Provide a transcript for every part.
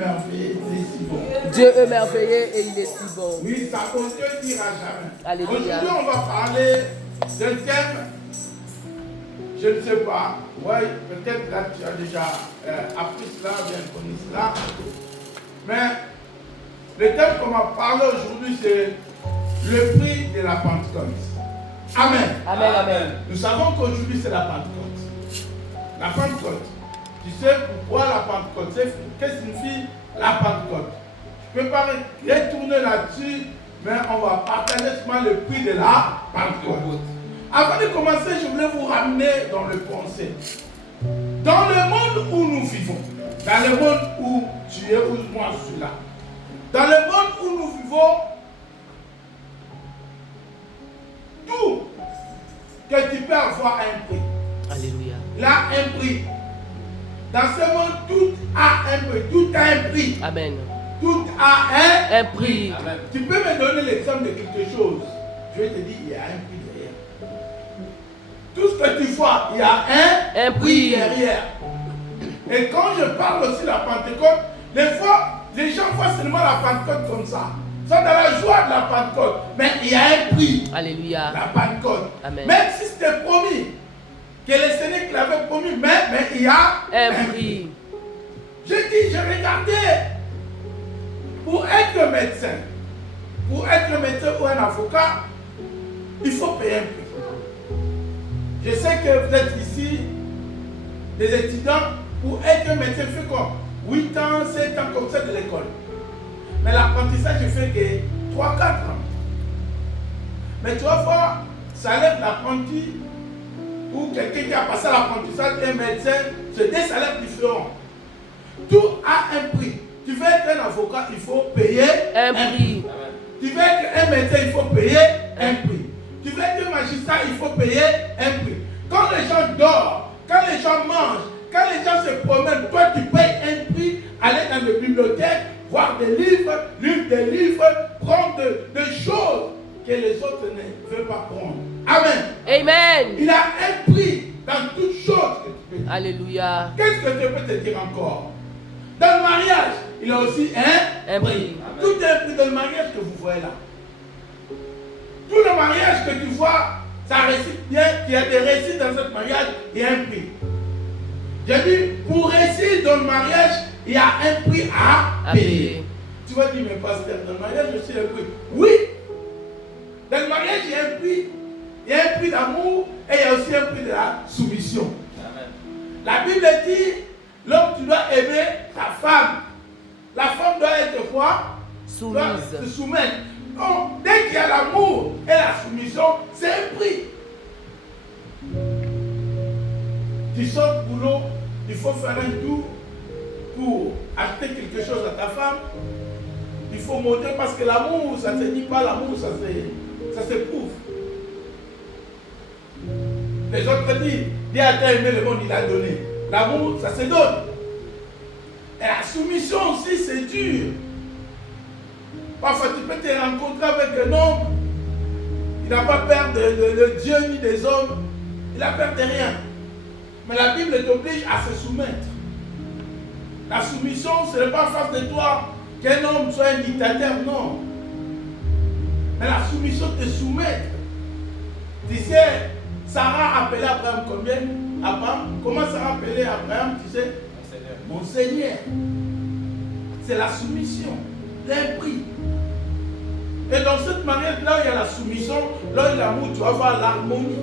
merveilleux, il est si bon. Dieu est merveilleux et il est si bon. Oui, sa bonté n'ira jamais. Alléluia. Aujourd'hui, on va parler d'un thème, je ne sais pas, ouais, peut-être là tu as déjà appris cela, bien connu cela, mais le thème qu'on va parler aujourd'hui, c'est le prix de la Pentecôte. Amen. Amen, amen. Nous savons qu'aujourd'hui, c'est la Pentecôte. La Pentecôte. Tu sais pourquoi la Pentecôte? Qu'est-ce que signifie la Pentecôte? Je ne peux pas retourner là-dessus, mais on va partager seulement le prix de la Pentecôte. Avant de commencer, je voulais vous ramener dans le pensée. Dans le monde où nous vivons, dans le monde où tu es, où moi je suis là, dans le monde où nous vivons, tout que tu peux avoir un prix. Alléluia. Là, un prix. Dans ce monde, tout a un prix. Tout a un prix. Amen. Tout a Un prix. Amen. Tu peux me donner l'exemple de quelque chose. Je vais te dire, il y a un prix derrière. Tout ce que tu vois, il y a un prix derrière. Et quand je parle aussi de la Pentecôte, des fois, les gens voient seulement la Pentecôte comme ça. Ils sont dans la joie de la Pentecôte. Mais il y a un prix. Alléluia. La Pentecôte. Amen. Même si c'était promis, que le Seigneur l'avait promis, mais il y a Un prix. Je dis, je regardais, pour être médecin ou un avocat, il faut payer un prix. Je sais que vous êtes ici, des étudiants, pour être médecin, il fait quoi? 8 ans, 7 ans comme ça de l'école. Mais l'apprentissage, je fais que 3-4 ans. Mais tu vas voir, ça lève l'apprenti, ou quelqu'un qui a passé l'apprentissage, un médecin, c'est des salaires différents. Tout a un prix. Tu veux être un avocat, il faut payer Un prix. Tu veux être un médecin, il faut payer un prix. Tu veux être un magistrat, il faut payer un prix. Quand les gens dorment, quand les gens mangent, quand les gens se promènent, toi tu payes un prix, aller dans les bibliothèques, voir des livres, lire des livres, prendre des choses que les autres ne veulent pas prendre. Amen. Amen. Il a un prix dans toutes choses que tu peux dire. Alléluia. Qu'est-ce que je peux te dire encore? Dans le mariage, il y a aussi un prix. Tout est un prix dans le mariage que vous voyez là. Tout le mariage que tu vois, ça récite bien, qu'il y a des récits dans ce mariage, il y a un prix. J'ai dit, pour réussir dans le mariage, il y a un prix à payer. Tu vas dire, mais pasteur, dans le mariage, aussi un prix. Oui. Dans le mariage, il y a un prix. Il y a un prix d'amour et il y a aussi un prix de la soumission. Amen. La Bible dit, l'homme, tu dois aimer ta femme. La femme doit être quoi? Soumise. Doit se soumettre. Donc, dès qu'il y a l'amour et la soumission, c'est un prix. Tu sors du boulot, il faut faire un tour pour acheter quelque chose à ta femme. Il faut montrer parce que l'amour, ça ne se dit pas, l'amour, ça s'éprouve. Les autres disent, Dieu a tant aimé le monde, il a donné. L'amour, ça se donne. Et la soumission aussi, c'est dur. Parfois, tu peux te rencontrer avec un homme, il n'a pas peur de Dieu ni des hommes, il n'a peur de rien. Mais la Bible t'oblige à se soumettre. La soumission, ce n'est pas en face de toi qu'un homme soit un dictateur, non. Mais la soumission, te soumettre. Tu sais, Sarah appelait Abraham combien? Abraham, comment Sarah appelait Abraham, tu sais? Mon Seigneur. C'est la soumission, d'un prix. Et dans cette mariage, là où il y a la soumission, là où il y a l'amour, tu vas voir l'harmonie.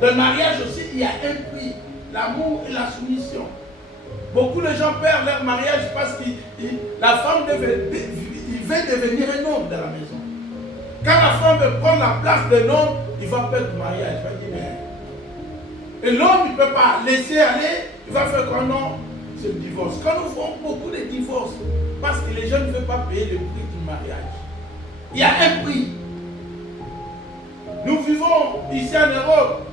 Dans le mariage aussi, il y a un prix, l'amour et la soumission. Beaucoup de gens perdent leur mariage parce que la femme veut devenir un homme dans la maison. Quand la femme veut prendre la place d'un homme, il va perdre le mariage. Il va dire, mais... Et l'homme, il ne peut pas laisser aller, il va faire quoi? Non, c'est le divorce. Quand nous faisons beaucoup de divorces, parce que les gens ne veulent pas payer le prix du mariage. Il y a un prix. Nous vivons ici en Europe.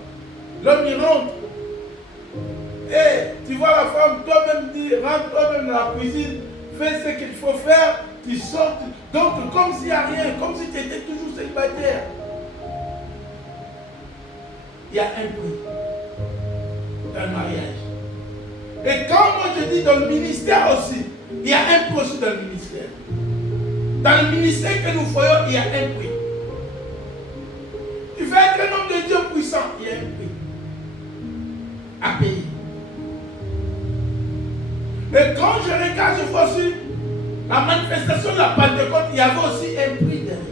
L'homme il rentre. Et tu vois la femme, toi-même rentre toi-même dans la cuisine, fais ce qu'il faut faire, tu sors. Donc comme s'il n'y a rien, comme si tu étais toujours célibataire. Il y a un prix dans le mariage. Et quand moi je dis dans le ministère aussi, Il y a un prix aussi dans le ministère. Dans le ministère que nous voyons, il y a un prix. Tu veux être un homme de Dieu puissant, il y a un prix à payer. Et quand je regarde, je vois aussi la manifestation de la Pentecôte, il y avait aussi un prix derrière.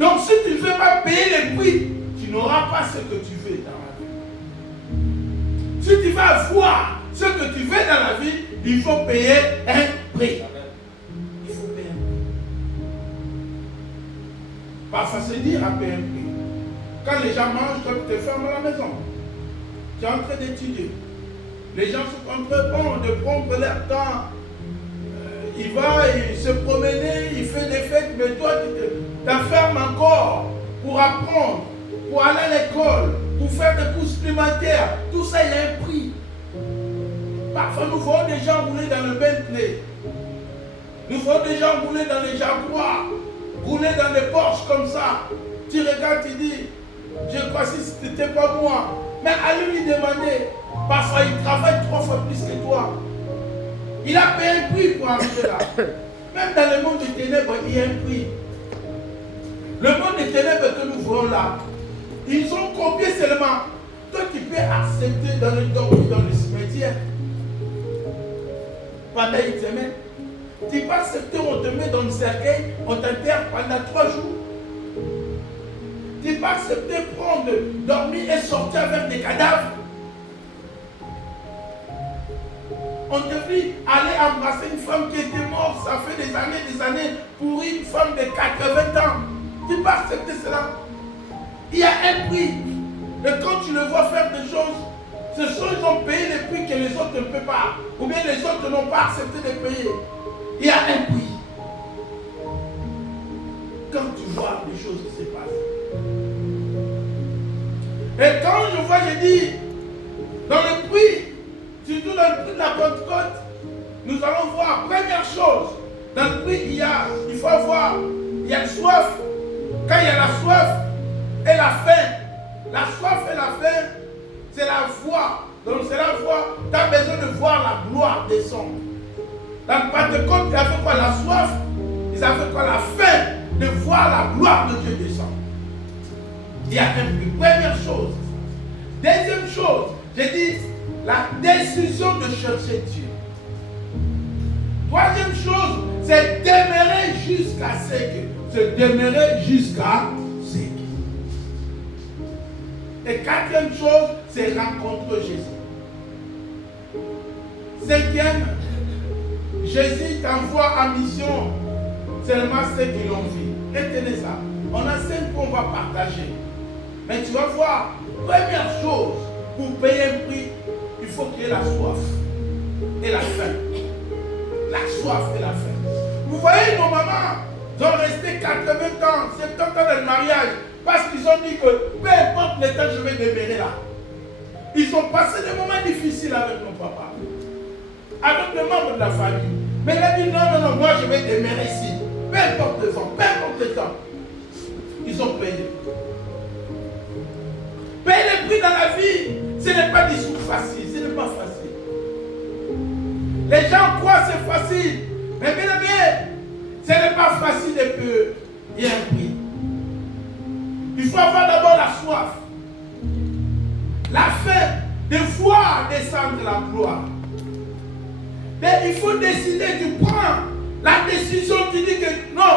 Donc si tu ne veux pas payer le prix, tu n'auras pas ce que tu veux dans la vie. Si tu veux avoir ce que tu veux dans la vie, il faut payer un prix. Il faut payer un prix. Parfois c'est dire à payer un prix. Quand les gens mangent, toi tu te fermes à la maison. Tu es en train d'étudier. Les gens sont en train de prendre leur temps. Il va se promener, il fait des fêtes, mais toi tu t'enfermes encore pour apprendre, pour aller à l'école, pour faire des cours supplémentaires. Tout ça, il y a un prix. Parfois, nous voyons des gens rouler dans le Bentley. Nous voyons des gens rouler dans les Jaguars, rouler dans les Porsche comme ça. Tu regardes, tu dis, je crois que ce n'était pas moi. Mais allez lui demander, parfois il travaille 3 fois plus que toi. Il a payé un prix pour arriver là. Même dans le monde des ténèbres, il y a un prix. Le monde des ténèbres que nous voyons là, ils ont copié seulement. Toi qui peux accepter dans le dormir dans le cimetière pendant une semaine. Tu peux accepter, on te met dans le cercueil, on t'enterre pendant 3 jours. Tu peux accepter, prendre, dormir et sortir avec des cadavres. On te dit aller embrasser une femme qui était morte, ça fait des années, pour une femme de 80 ans. Tu peux accepter cela. Il y a un prix. Et quand tu le vois faire des choses, ce sont ils ont payé les prix que les autres ne peuvent pas. Ou bien les autres n'ont pas accepté de payer. Il y a un prix. Quand tu vois les choses qui se passent. Et quand je vois, je dis, dans le prix, surtout dans le prix de la Pentecôte, nous allons voir, première chose, dans le prix, il faut avoir, il y a une soif. Quand il y a la soif et la faim, la soif et la faim, c'est la foi. Donc c'est la foi, tu as besoin de voir la gloire descendre. Dans le Pentecôte, ils avaient quoi? La soif, ils avaient quoi? La faim de voir la gloire de Dieu descendre. Il y a un prix. Première chose. Deuxième chose, j'ai dit, la décision de chercher Dieu. Troisième chose, c'est demeurer jusqu'à ce que. C'est demeurer jusqu'à ce que. Et quatrième chose, c'est rencontrer Jésus. Cinquième, Jésus t'envoie en mission seulement ceux qui l'ont vu. Retenez ça. On a 5 points qu'on va partager. Mais tu vas voir, première chose, pour payer un prix, il faut qu'il y ait la soif et la faim. La soif et la faim. Vous voyez, nos mamans ont resté 80 ans, 70 ans dans le mariage, parce qu'ils ont dit que peu importe le temps, je vais demeurer là. Ils ont passé des moments difficiles avec mon papa, avec les membres de la famille. Mais il a dit non, moi je vais demeurer ici. Peu importe le vent, peu importe le temps. Ils ont payé. Payer le prix dans la vie, ce n'est pas des sous faciles, ce n'est pas facile. Les gens croient que c'est facile, mais bien aimé, ce n'est pas facile de payer. Il y a un prix. Il faut avoir d'abord la soif, la faim de voir descendre la gloire. Mais il faut décider, tu prends la décision, tu dis que non,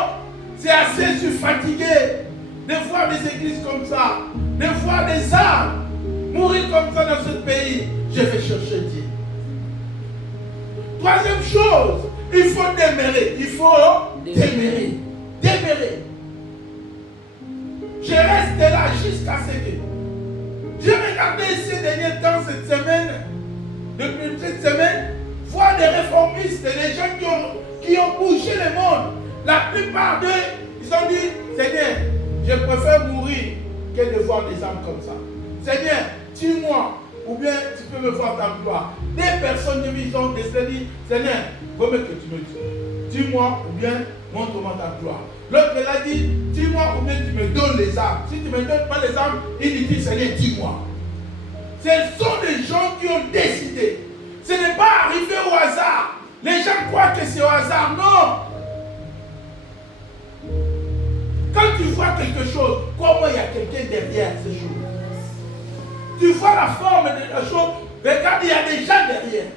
c'est assez, je suis fatigué de voir des églises comme ça, de voir des âmes mourir comme ça dans ce pays. Je vais chercher Dieu. Troisième chose, il faut demeurer. Il faut demeurer. Demeurer. Je reste là jusqu'à ce que. J'ai regardé ces derniers temps, cette semaine, depuis cette semaine, voir des réformistes, des gens qui ont bougé le monde. La plupart d'eux, ils ont dit, Seigneur, je préfère mourir que de voir des âmes comme ça. Seigneur, tue-moi, ou bien tu peux me voir ta gloire. Des personnes de vie ont décidé, Seigneur, vaut mieux que tu me tues. Tue-moi, ou bien montre-moi ta gloire. L'autre l'a dit, tue-moi, ou bien tu me donnes les âmes. Si tu ne me donnes pas les âmes, il dit, Seigneur, tue-moi. Ce sont des gens qui ont décidé. Ce n'est pas arrivé au hasard. Quelqu'un croit que c'est au hasard. Non. Quand tu vois quelque chose, comment il y a quelqu'un derrière ces choses. Tu vois la forme de la chose, regarde, il y a des gens derrière.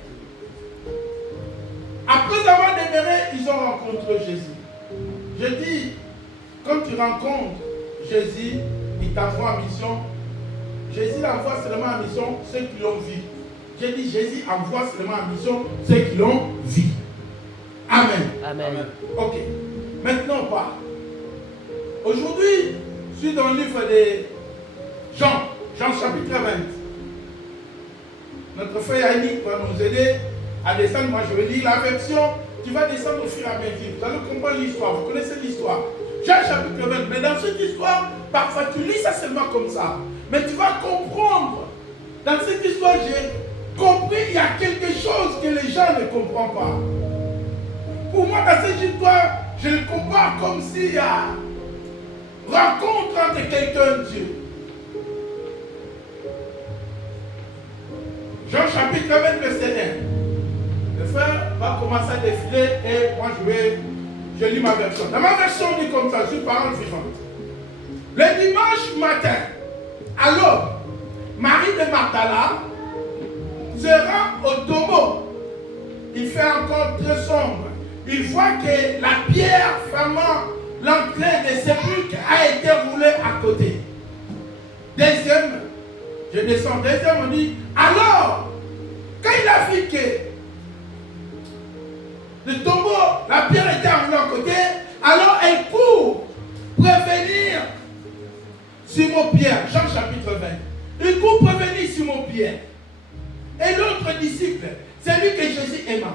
Après avoir demeuré, ils ont rencontré Jésus. Je dis, quand tu rencontres Jésus, il t'envoie en mission. Jésus envoie seulement en mission ceux qui l'ont vu. J'ai dit, Jésus envoie seulement en mission ceux qui l'ont vu. Amen. Amen. Ok. Maintenant, on parle. Aujourd'hui, je suis dans le livre de Jean chapitre 20. Notre frère Annick va nous aider à descendre. Moi, je vais lire la version. Tu vas descendre au fur et à mesure. Vous allez comprendre l'histoire. Vous connaissez l'histoire. Jean chapitre 20. Mais dans cette histoire, parfois tu lis ça seulement comme ça. Mais tu vas comprendre. Dans cette histoire, j'ai compris il y a quelque chose que les gens ne comprennent pas. Pour moi, dans cette histoire, je le compare comme s'il y a rencontre entre quelqu'un et Dieu. Jean chapitre 20, verset 1. Le frère va commencer à défiler et moi je lis ma version. Dans ma version, on dit comme ça, sur parole vivante. Le dimanche matin, à l'aube, Marie de Magdala se rend au tombeau. Il fait encore très sombre. Il voit que la pierre fermant l'entrée des sépulcres a été roulée à côté. Deuxième, je descends. Deuxième, on dit, alors, quand il a vu que le tombeau, la pierre était roulée à côté, alors elle court prévenir Simon-Pierre, Jean chapitre 20. Il court prévenir Simon-Pierre. Et l'autre disciple, c'est lui que Jésus aima.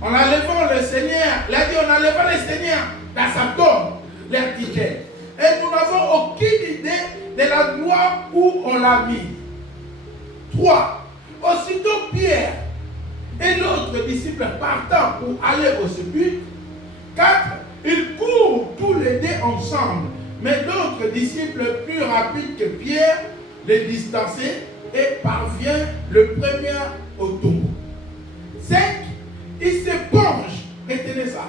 En enlevant le Seigneur, il a dit, en enlevant le Seigneur dans sa tombe, l'air disait. Et nous n'avons aucune idée de la gloire où on l'a mis. 3. Aussitôt Pierre et l'autre disciple partant pour aller au sépulcre. 4. Ils courent tous les deux ensemble. Mais l'autre disciple, plus rapide que Pierre, les distancer et parvient le premier au tombeau. 5. Il se penche, retenez ça,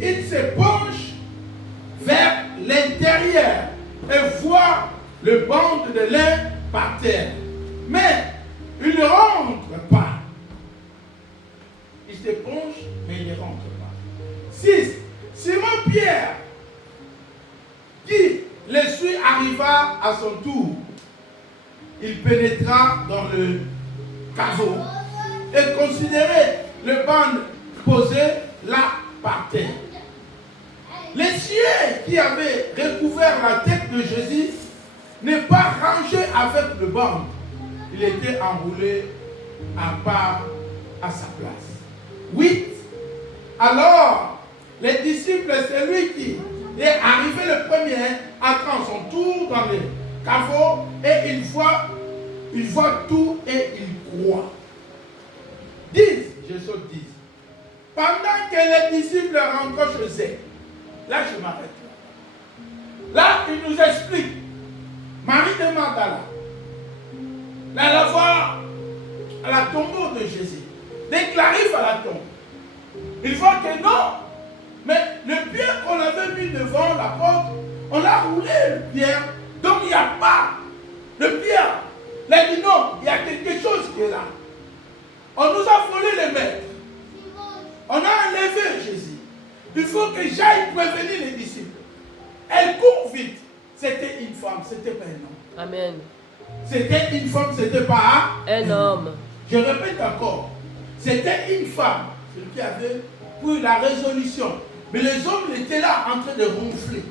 il se penche vers l'intérieur et voit le banc de lin par terre. Mais il ne rentre pas. Il se penche, mais il ne rentre pas. 6. Simon-Pierre, qui le suit, arriva à son tour. Il pénétra dans le caveau et considérait le banc posé là par terre. Les cieux qui avaient recouvert la tête de Jésus n'est pas rangé avec le banc. Il était enroulé à part à sa place. 8. Alors, les disciples, c'est lui qui est arrivé le premier, entrant son tour dans le caveau et il voit tout et il croit. 10. Je saute 10. Pendant que les disciples rentrent chez eux, là je m'arrête. Là, il nous explique. Marie de Magdala, là, la voir à la tombeau de Jésus. Dès qu'il arrive à la tombe, il voit que non, mais le pierre qu'on avait mis devant la porte, on a roulé le pierre, donc il n'y a pas de pierre. Il a dit non, il y a quelque chose qui est là. On nous a volé les maîtres. On a enlevé Jésus. Il faut que j'aille prévenir les disciples. Elle court vite. C'était une femme, c'était pas un homme. Amen. C'était une femme, c'était pas un homme. Je répète encore. C'était une femme, celui qui avait pris la résolution. Mais les hommes étaient là en train de ronfler.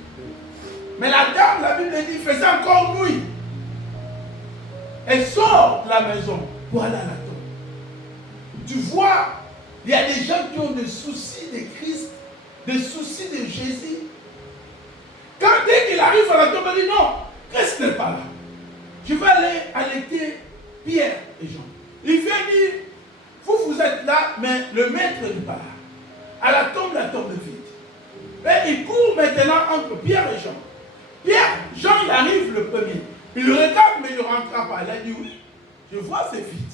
Mais la dame, la Bible dit, faisait encore nuit. Elle sort de la maison pour aller à la tombe. Tu vois, il y a des gens qui ont des soucis de Christ, des soucis de Jésus. Quand dès qu'il arrive à la tombe, il dit non, Christ n'est pas là. Je vais aller allaiter Pierre et Jean. Il vient dire, vous êtes là, mais le maître n'est pas là. À la tombe est vide. Et il court maintenant entre Pierre et Jean. Pierre, Jean, il arrive le premier. Il le regarde, mais il ne rentrera pas. Il a dit oui, je vois c'est vide.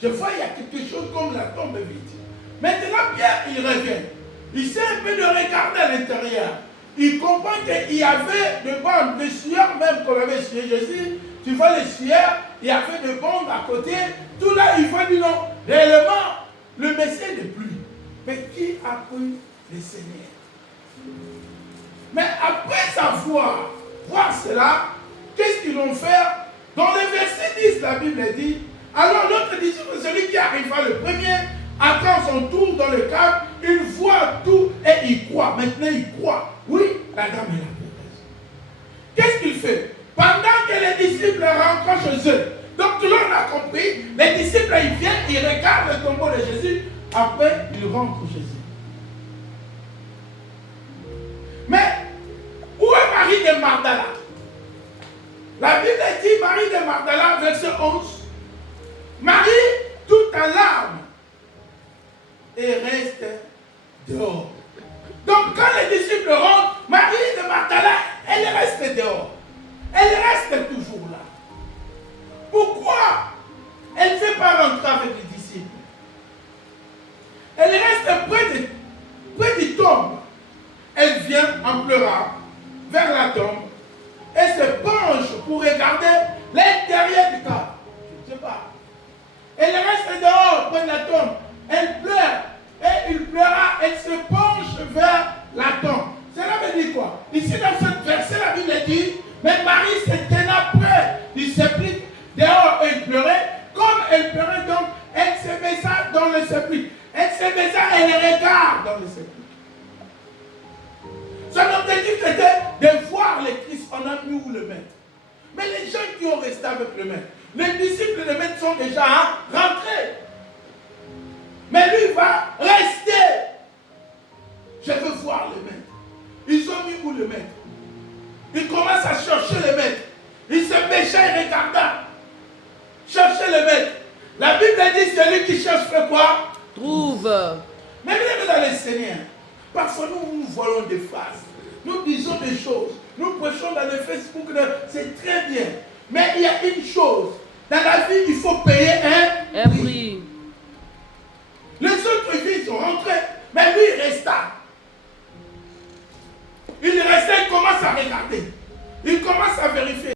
Je vois il y a quelque chose comme la tombe vide. Maintenant, Pierre, il revient. Il essaie un peu de regarder à l'intérieur. Il comprend qu'il y avait des bandes de sueur, même qu'on avait sué Jésus. Tu vois les sueurs, il y avait des bandes à côté. Tout là, il faut dire non. Réellement, le Messie n'est plus. Mais qui a pris le Seigneur? Mais après savoir, voir cela, qu'est-ce qu'ils vont faire? Dans le verset 10, la Bible dit, alors l'autre disciple, celui qui arriva le premier, attend son tour dans le cadre, il voit tout et il croit. Maintenant, il croit. Oui, la dame est là. Qu'est-ce qu'il fait? Pendant que les disciples rentrent chez eux, donc tout le monde a compris, les disciples, ils viennent, ils regardent le tombeau de Jésus, après, ils rentrent chez eux. Mais, où est Marie de Magdala? La Bible dit, Marie de Magdala, verset 11, Marie, tout en larmes, et reste dehors. Donc, quand les disciples rentrent, Marie de Magdala, elle reste dehors. Elle reste toujours là. Pourquoi elle ne fait pas rentrer avec les disciples? Elle reste près du tombe. Elle vient en pleurant vers la tombe et se penche pour regarder l'intérieur du corps. Je ne sais pas. Elle reste dehors près de la tombe. Elle pleure. Et il pleura. Elle se penche vers la tombe. Cela veut dire quoi? Ici dans ce verset, la Bible dit, mais Marie se tenait près du sépulcre, dehors et elle pleurait. Comme elle pleurait, donc, elle se baissa dans le sépulcre. Elle se baissa et elle regarde dans le sépulcre. Son objectif était de voir le Christ en ami ou le maître. Mais les gens qui ont resté avec le maître, les disciples de maître sont déjà rentrés. Mais lui va rester. Je veux voir le maître. Ils ont mis où le maître? Ils commencent à chercher le maître. Ils se baissaient et regardaient. Chercher le maître. La Bible dit celui qui cherche fait quoi? Trouve. Mais même dans le Seigneur, parfois nous voyons des phrases. Nous disons des choses. Nous prêchons dans le Facebook. C'est très bien. Mais il y a une chose. Dans la vie, il faut payer un prix.